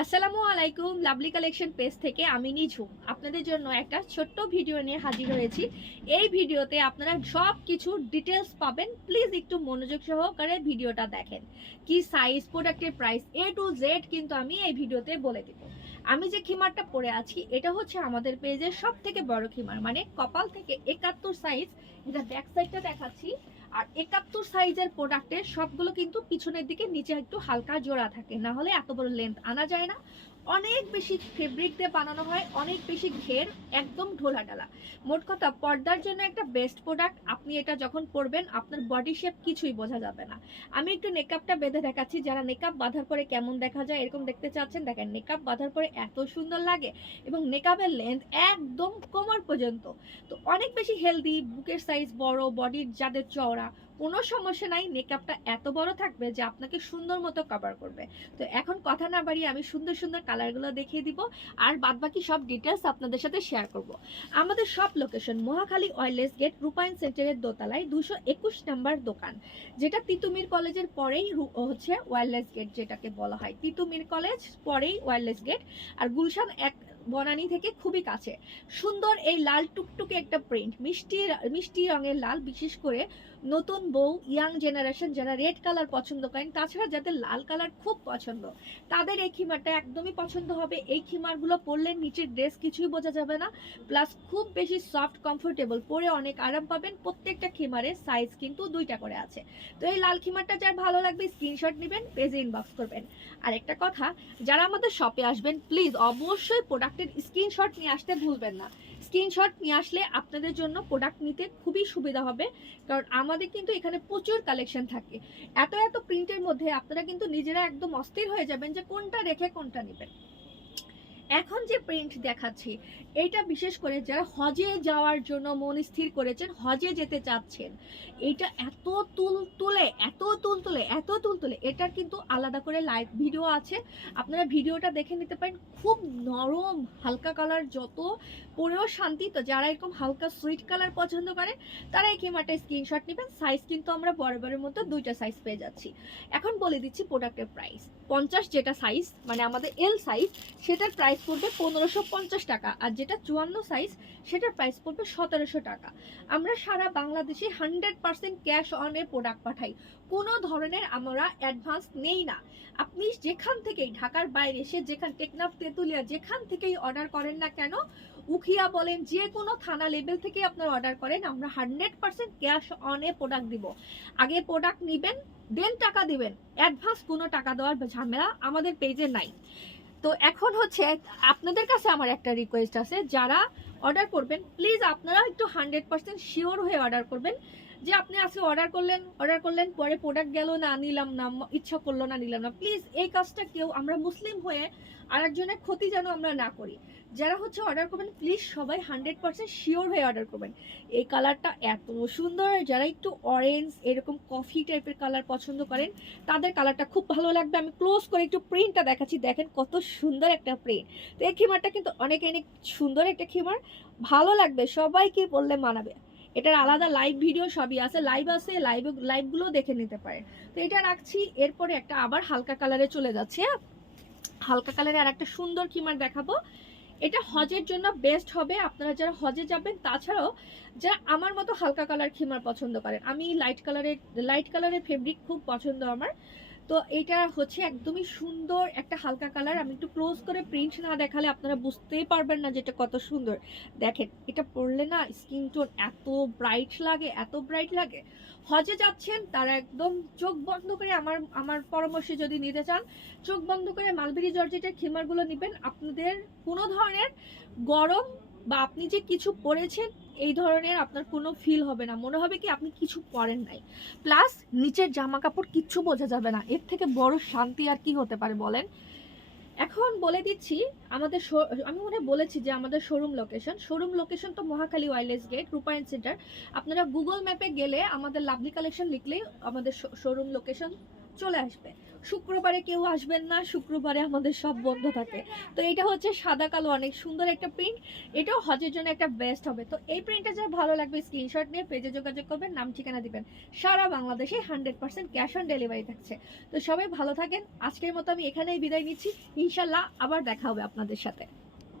আসসালামু আলাইকুম। Lovely collection page থেকে আমি নিঝুম আপনাদের জন্য একটা ছোট্ট ভিডিও নিয়ে হাজির হয়েছি। এই ভিডিওতে আপনারা সব কিছু ডিটেলস পাবেন। প্লিজ একটু মনোযোগ সহকারে ভিডিওটা দেখেন। কি সাইজ, প্রোডাক্টের প্রাইস, এ টু জেড কিন্তু আমি এই ভিডিওতে বলে দিব। আমি যে খিমারটা পরে আছি এটা হচ্ছে আমাদের পেজের সব থেকে বড় খিমার, মানে কপাল থেকে 71 সাইজ। এটা ব্যাক সাইডটা দেখাচ্ছি। আর 71 সাইজের প্রোডাক্টের সবগুলো কিন্তু পিছনের দিকে নিচে একটু হালকা জোড়া থাকে, না হলে এত বড় লেন্থ আনা যায় না। অনেক বেশি ফেব্রিক দিয়ে বানানো হয়, অনেক বেশি ঘের, একদম ঢোলা ডালা। মোট কথা পর্দার জন্য একটা বেস্ট প্রোডাক্ট। আপনি এটা যখন পরবেন আপনার বডি শেপ কিছুই বোঝা যাবে না। আমি একটু নেকআপটা বেঁধে দেখাচ্ছি, যারা নেকআপ বাঁধার পরে কেমন দেখা যায় এরকম দেখতে চাচ্ছেন, দেখেন নেকআপ বাঁধার পরে এত সুন্দর লাগে। এবং নেকআপের লেন্থ একদম কোমর পর্যন্ত। তো অনেক বেশি হেলদি, বুকের সাইজ বড়, বডির যাদের চওড়া, কোনো সমস্যা নাই। মেকআপটা এত বড় থাকবে যে আপনাকে সুন্দর মতো কভার করবে। তো এখন কথা না বাড়িয়ে আমি সুন্দর সুন্দর কালারগুলো দেখিয়ে দিব, আর বাদবাকি সব ডিটেলস আপনাদের সাথে শেয়ার করব। আমাদের সব লোকেশন মহাখালী ওয়্যারলেস গেট, রূপায়ণ সেন্টারের দোতলায় 221 নাম্বার দোকান, যেটা তিতুমির কলেজের পরেই হচ্ছে ওয়্যারলেস গেট, যেটাকে বলা হয় তিতুমির কলেজ পরেই ওয়্যারলেস গেট। আর গুলশান এক বনানী থেকে খুবই কাছে। সুন্দর এই লাল টুকটুকে একটা প্রিন্ট, মিষ্টি মিষ্টি রঙের লাল, বিশেষ করে নতুন বউ, ইয়াং জেনারেশন যারা রেড কালার পছন্দ করেন, তাছাড়া যাদের লাল কালার খুব পছন্দ, তাদের এই খিমারটা একদমই পছন্দ হবে। এই খিমারগুলো পরলে নিচের ড্রেস কিছুই বোঝা যাবে না, প্লাস খুব বেশি সফট, কমফোর্টেবল, পরে অনেক আরাম পাবেন। প্রত্যেকটা খিমারের সাইজ কিন্তু 2টা করে আছে। তো এই লাল খিমারটা যার ভালো লাগবে স্ক্রিনশট নেবেন, পেজে ইনবক্স করবেন। আর একটা কথা, যারা আমাদের শপে আসবেন প্লিজ অবশ্যই প্রোডাক্টের স্ক্রিনশট নিয়ে আসতে ভুলবেন না। স্ক্রিনশট নিয়ে আসলে আপনাদের জন্য প্রোডাক্ট নিতে খুবই সুবিধা হবে, কারণ আমাদের কিন্তু এখানে প্রচুর কালেকশন থাকে। এত এত প্রিন্টের মধ্যে আপনারা কিন্তু নিজেরা একদম অস্থির হয়ে যাবেন যে কোনটা রেখে কোনটা নেবেন। এখন যে প্রিন্ট দেখাচ্ছি, এটা বিশেষ করে যারা হজে যাওয়ার জন্য মন স্থির করেছেন, হজে যেতে চাচ্ছেন, এটা এত তুলে এত তুলে এত তুলে, এটার কিন্তু আলাদা করে লাইভ ভিডিও আছে, আপনারা ভিডিওটা দেখে নিতে পারেন। খুব নরম হালকা কালার, যত পরেও শান্তি। তো যারা এরকম হালকা সুইট কালার পছন্দ করে তারা এই খিমারটা স্ক্রিনশট নেবেন। সাইজ কিন্তু আমরা বরাবরের মতো 2টা সাইজ পেয়ে যাচ্ছি। এখন বলে দিচ্ছি প্রোডাক্টের প্রাইস। 50 যেটা সাইজ, মানে আমাদের এল সাইজ, সেটার প্রাইস পড়বে 1550 টাকা। আর যেটা 54 সাইজ, সেটার প্রাইস পড়বে 1700 টাকা। আমরা সারা বাংলাদেশে 100% ক্যাশ অনে প্রোডাক্ট পাঠাই। কোনো ধরনের আমরা অ্যাডভান্স নেই না। আপনি যেখান থেকেই, ঢাকার বাইরে, সে যেখান, টেকনাফ, তেঁতুলিয়া, যেখান থেকেই অর্ডার করেন না কেন, উখিয়া বলেন, যে কোনো থানা লেভেল থেকে আপনার অর্ডার করেন, আমরা 100% ক্যাশ অনে প্রোডাক্ট দিব। আগে প্রোডাক্ট নেবেন, দেন টাকা দিবেন। অ্যাডভান্স কোনো টাকা দেওয়ার ঝামেলা আমাদের পেজে নাই। তো এখন হচ্ছে আপনাদের কাছে আমার একটা রিকোয়েস্ট আছে, যারা অর্ডার করবেন প্লিজ আপনারা একটু 100% শিওর হয়ে অর্ডার করবেন। যে আপনি আজকে অর্ডার করলেন পরে প্রোডাক্ট গেল না, নিলাম না, ইচ্ছা করলো না, নিলাম না। প্লিজ এই কাজটা কেউ, আমরা মুসলিম হয়ে আরেকজনের ক্ষতি যেন আমরা না করি। যারা হচ্ছে অর্ডার করবেন প্লিজ সবাই 100% শিওর হয়ে অর্ডার করবেন। এই কালারটা এত সুন্দর, যারা একটু অরেঞ্জ এরকম কফি টাইপের কালার পছন্দ করেন তাদের কালারটা খুব ভালো লাগবে। আমি ক্লোজ করে একটু প্রিন্টটা দেখাচ্ছি, দেখেন কত সুন্দর একটা প্রিন্ট। তো এই খিমারটা কিন্তু অনেক অনেক সুন্দর একটা খিমার, ভালো লাগবে, সবাইকে বললে মানাবে। এটার আলাদা লাইভ ভিডিও সবই আছে, লাইভগুলো দেখে নিতে পারেন। তো এটা রাখছি। এরপরে একটা আবার হালকা কালারে চলে যাচ্ছে। হালকা কালারে আর একটা সুন্দর খিমার দেখাবো। এটা হজের জন্য বেস্ট হবে, আপনারা যারা হজে যাবেন, তাছাড়াও যারা আমার মতো হালকা কালার খিমার পছন্দ করেন। আমি লাইট কালারের ফেব্রিক খুব পছন্দ আমার। তো এটা হচ্ছে একদমই সুন্দর একটা হালকা কালার। আমি একটু ক্লোজ করে প্রিন্ট না দেখালে আপনারা বুঝতেই পারবেন না যেটা কত সুন্দর। দেখেন এটা পরলে না স্কিন টোন এত ব্রাইট লাগে, এত ব্রাইট লাগে। হজে যাচ্ছেন তারা একদম চোখ বন্ধ করে, আমার পরামর্শে যদি নিতে চান, চোখ বন্ধ করে মালবেরি জর্জেটের খিমারগুলো নেবেন। আপনাদের কোনো ধরনের গরম বা আপনি যে কিছু পরেছেন এই ধরনের আপনার কোনো ফিল হবে না, মনে হবে কি আপনি কিছু পরেন নাই। প্লাস নিচের জামা কাপড় কিচ্ছু বোঝা যাবে না। এর থেকে বড় শান্তি আর কি হতে পারে বলেন। এখন বলে দিচ্ছি আমাদের, আমি মনে বলেছি যে আমাদের শোরুম লোকেশন তো মহাখালী ওয়্যারলেস গেট, রূপায়ণ সেন্টার। আপনারা গুগল ম্যাপে গেলে আমাদের লাভলি কালেকশন লিখলেই আমাদের শোরুম লোকেশন চলে আসবে। শুক্রবারে কেউ আসবেন না, শুক্রবারে আমাদের সব বন্ধ থাকে। তো এটা হচ্ছে সাদা কালো অনেক সুন্দর একটা প্রিন্ট, এটাও হজের জন্য একটা বেস্ট হবে। তো এই প্রিন্টটা যা ভালো লাগবে স্ক্রিনশট নিয়ে পেজে যোগাযোগ করবেন, নাম ঠিকানা দিবেন। সারা বাংলাদেশে 100% ক্যাশ অন ডেলিভারি থাকছে। তো সবাই ভালো থাকেন, আজকের মতো আমি এখানেই বিদায় নিচ্ছি। ইনশাল্লাহ আবার দেখা হবে আপনাদের সাথে।